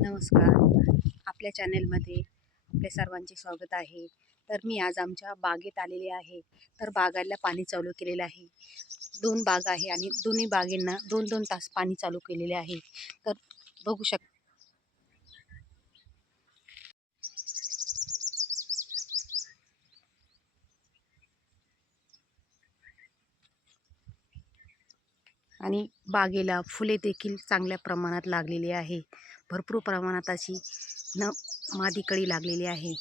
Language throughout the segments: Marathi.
नमस्कार. आपल्या चॅनेलमध्ये आपल्या सर्वांचे स्वागत आहे. तर मी आज आमच्या बागेत आलेले आहे. तर बागाला पाणी चालू केलेलं आहे. दोन बाग आहे आणि दोन्ही बागेंना दोन दोन तास पाणी चालू केलेले आहे. तर बघू शक आणि बागेला फुले देखील चांगल्या प्रमाणात लागलेली आहे भरपूर प्रमाणात अशी न मादी कळी लागलेली आहे.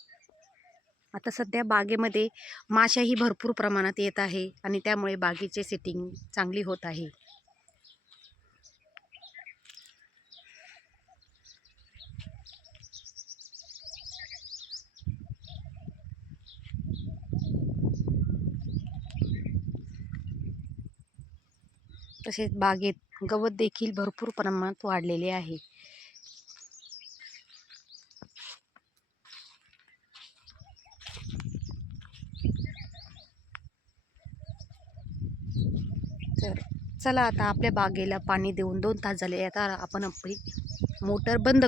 आता सध्या बागेमध्ये माशाही भरपूर प्रमाणात येत आहे आणि त्यामुळे बागेचे सेटिंग चांगली होत आहे. तसेच बागेत गवत देखील भरपूर प्रमाणात वाढलेले आहे. तर चला आता आपल्या बागेला पाणी देऊन दोन तास झाले. आता आपण आपली मोटर बंद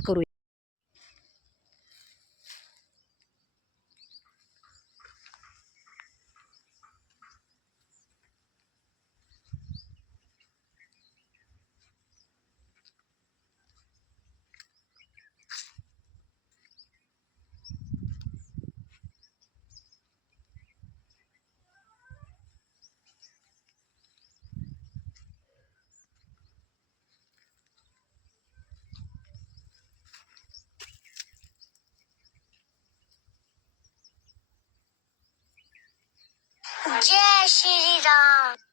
谢谢队长